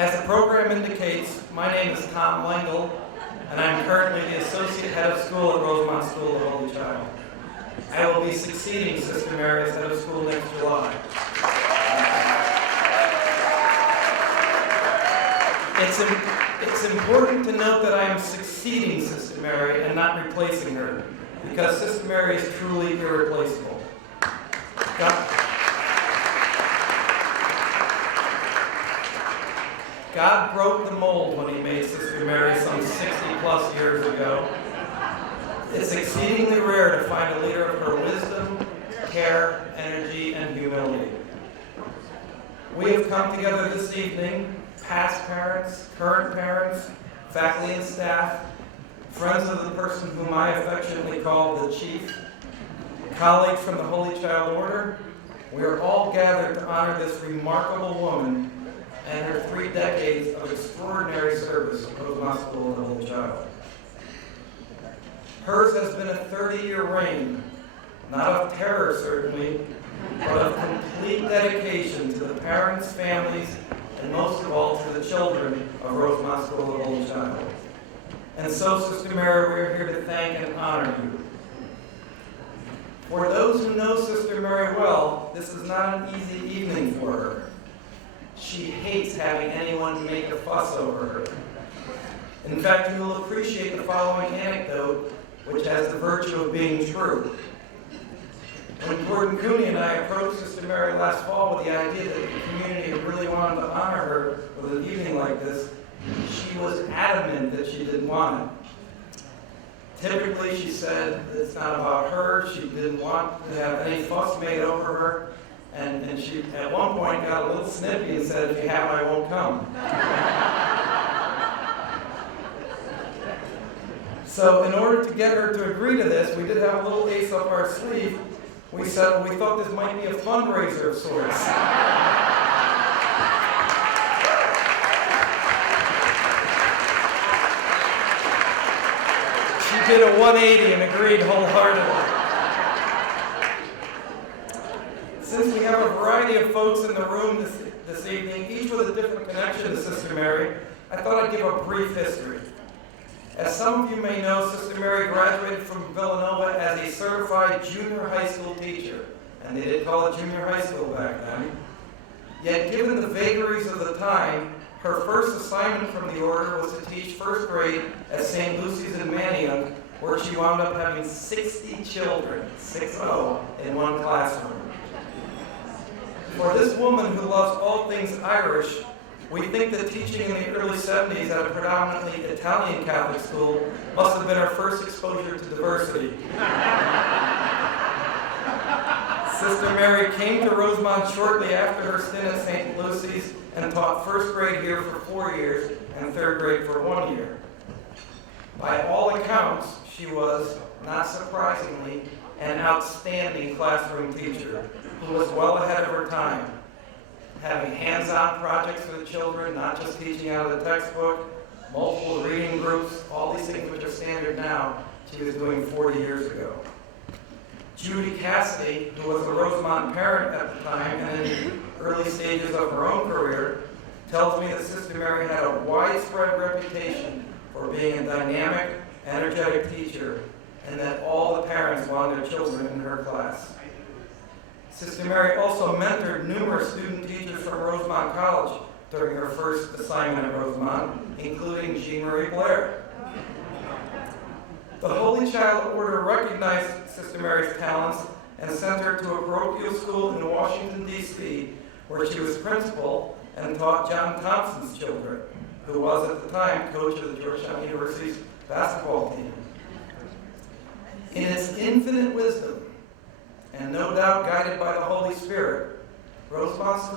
As the program indicates, my name is Tom Lengel, and I'm currently the Associate Head of School at Rosemont School of the Holy Child. I will be succeeding Sister Mary as Head of School next July. It's important to note that I am succeeding Sister Mary and not replacing her, because Sister Mary is truly irreplaceable. God broke the mold when He made Sister Mary some 60 plus years ago. It's exceedingly rare to find a leader of her wisdom, care, energy, and humility. We have come together this evening, past parents, current parents, faculty and staff, friends of the person whom I affectionately call the Chief, colleagues from the Holy Child Order. We are all gathered to honor this remarkable woman and her 3 decades of extraordinary service at Rosemont School of the Holy Child. Hers has been a 30-year reign, not of terror certainly, but of complete dedication to the parents, families, and most of all to the children of Rosemont School of the Holy Child. And so, Sister Mary, we are here to thank and honor you. For those who know Sister Mary well, this is not an easy evening for her. She hates having anyone make a fuss over her. In fact, you will appreciate the following anecdote, which has the virtue of being true. When Gordon Cooney and I approached Sister Mary last fall with the idea that the community really wanted to honor her with an evening like this, she was adamant that she didn't want it. Typically, she said it's not about her. She didn't want to have any fuss made over her. And she, at one point, got a little snippy and said, if you have, I won't come. So in order to get her to agree to this, we did have a little ace up our sleeve. We said, we thought this might be a fundraiser of sorts. She did a 180 and agreed wholeheartedly. Since we have a variety of folks in the room this evening, each with a different connection to Sister Mary, I thought I'd give a brief history. As some of you may know, Sister Mary graduated from Villanova as a certified junior high school teacher, and they did call it junior high school back then. Yet given the vagaries of the time, her first assignment from the order was to teach first grade at St. Lucy's in Manayunk, where she wound up having 60 children, 6-0, in one classroom. For this woman who loves all things Irish, we think that teaching in the early 70s at a predominantly Italian Catholic school must have been her first exposure to diversity. Sister Mary came to Rosemont shortly after her stint at St. Lucy's and taught first grade here for 4 years and third grade for 1 year. By all accounts, she was, not surprisingly, an outstanding classroom teacher who was well ahead of her time, having hands-on projects for the children, not just teaching out of the textbook, multiple reading groups, all these things which are standard now, she was doing 40 years ago. Judy Cassidy, who was a Rosemont parent at the time and in the early stages of her own career, tells me that Sister Mary had a widespread reputation for being a dynamic, energetic teacher, and that all the parents wanted their children in her class. Sister Mary also mentored numerous student teachers from Rosemont College during her first assignment at Rosemont, including Jean Marie Blair. The Holy Child Order recognized Sister Mary's talents and sent her to a parochial school in Washington, D.C., where she was principal and taught John Thompson's children, who was at the time coach of the Georgetown University's basketball team. In its infinite wisdom, and no doubt guided by the Holy Spirit, Rosemont's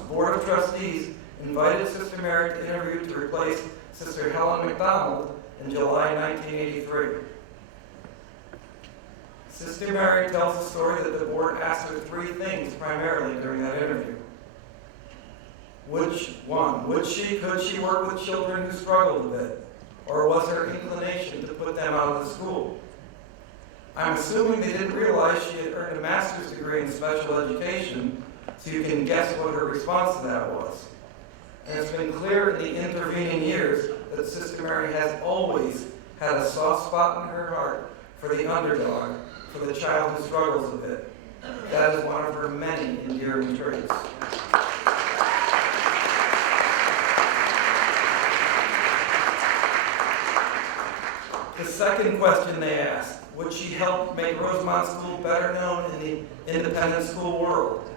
Board of Trustees invited Sister Mary to interview to replace Sister Helen McDonald in July 1983. Sister Mary tells the story that the board asked her 3 things primarily during that interview. Could she work with children who struggled a bit? Or was her inclination to put them out of the school? I'm assuming they didn't realize she had earned a master's degree in special education, so you can guess what her response to that was. And it's been clear in the intervening years that Sister Mary has always had a soft spot in her heart for the underdog, for the child who struggles a bit. That is one of her many endearing traits. The second question they asked, would she help make Rosemont School better known in the independent school world?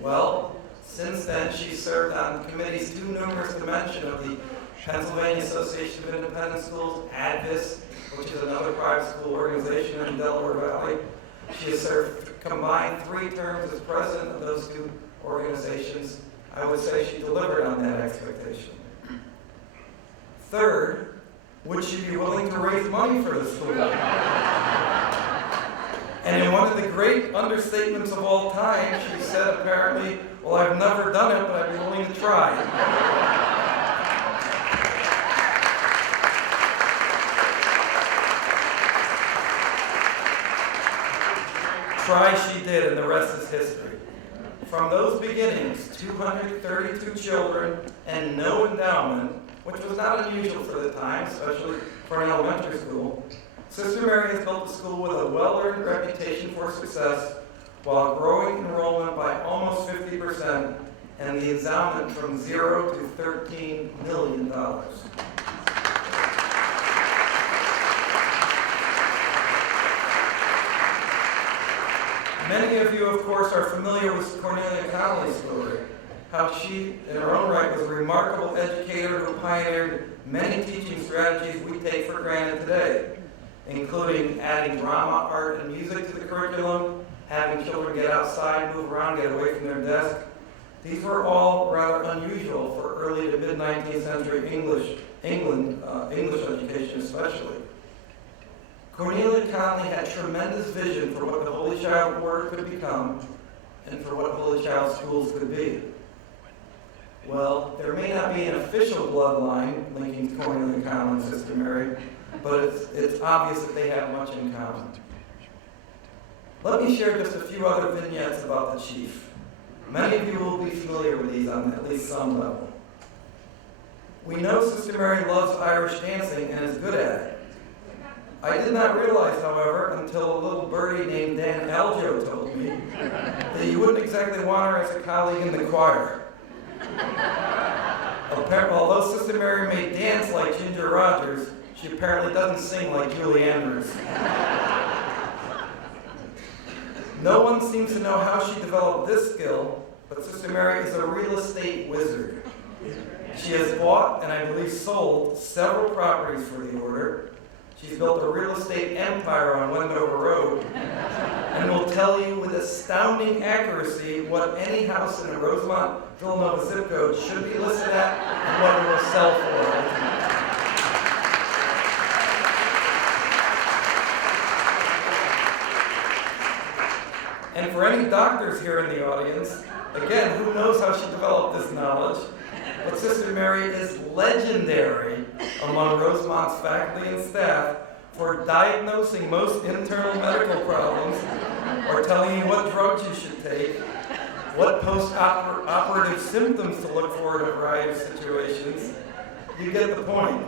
Well, since then she's served on committees too numerous to mention of the Pennsylvania Association of Independent Schools, ADVIS, which is another private school organization in Delaware Valley. She has served combined 3 terms as president of those 2 organizations. I would say she delivered on that expectation. Third, would she be willing to raise money for the school? And in one of the great understatements of all time, she said apparently, well, I've never done it, but I'd be willing to try. Try she did, and the rest is history. From those beginnings, 232 children and no endowment, which was not unusual for the time, especially for an elementary school, Sister Mary has built a school with a well-earned reputation for success while growing enrollment by almost 50% and the endowment from $0 to $13 million. Many of you, of course, are familiar with Cornelia Connolly's story, how she, in her own right, was a remarkable educator who pioneered many teaching strategies we take for granted today, including adding drama, art, and music to the curriculum, having children get outside, move around, get away from their desk. These were all rather unusual for early to mid-19th century English education especially. Cornelia Connolly had tremendous vision for what the Holy Child Order could become and for what Holy Child schools could be. Well, there may not be an official bloodline linking Cornelia Connolly and Sister Mary, but it's obvious that they have much in common. Let me share just a few other vignettes about the chief. Many of you will be familiar with these on at least some level. We know Sister Mary loves Irish dancing and is good at it. I did not realize, however, until a little birdie named Dan Algio told me that you wouldn't exactly want her as a colleague in the choir. Although Sister Mary may dance like Ginger Rogers, she apparently doesn't sing like Julie Andrews. No one seems to know how she developed this skill, but Sister Mary is a real estate wizard. She has bought, and I believe sold, several properties for the order. She's built a real estate empire on Wendover Road and will tell you with astounding accuracy what any house in a Rosemont, Villanova zip code should be listed at and what it will sell for. And for any doctors here in the audience, again, who knows how she developed this knowledge? But Sister Mary is legendary among Rosemont's faculty and staff for diagnosing most internal medical problems or telling you what drugs you should take, what post-operative symptoms to look for in a variety of situations. You get the point.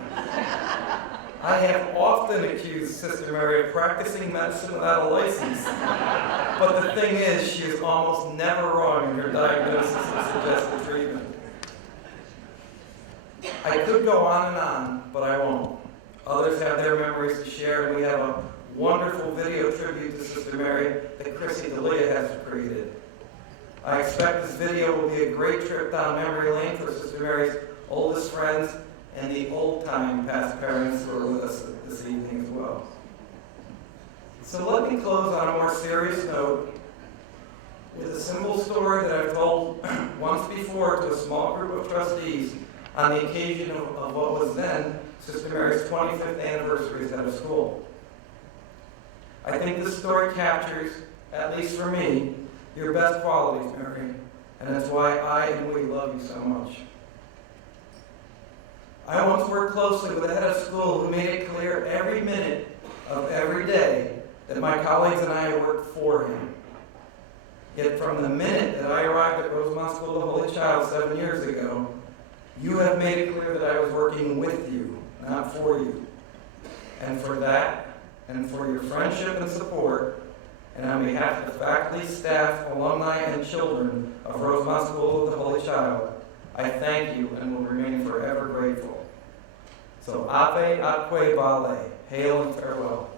I have often accused Sister Mary of practicing medicine without a license, but the thing is, she is almost never wrong in her diagnosis and suggested treatment. I could go on and on, but I won't. Others have their memories to share, and we have a wonderful video tribute to Sister Mary that Chrissy D'Elia has created. I expect this video will be a great trip down memory lane for Sister Mary's oldest friends and the old-time past parents who are with us this evening as well. So let me close on a more serious note with a simple story that I've told once before to a small group of trustees on the occasion of what was then Sister Mary's 25th anniversary as head of school. I think this story captures, at least for me, your best qualities, Mary, and that's why I and we love you so much. I once worked closely with a head of school who made it clear every minute of every day that my colleagues and I worked for him. Yet from the minute that I arrived at Rosemont School of the Holy Child 7 years ago, You have made it clear that I was working with you, not for you. And for that, and for your friendship and support, and on behalf of the faculty, staff, alumni, and children of Rosemont School of the Holy Child, I thank you and will remain forever grateful. So, Ave atque Vale, hail and farewell.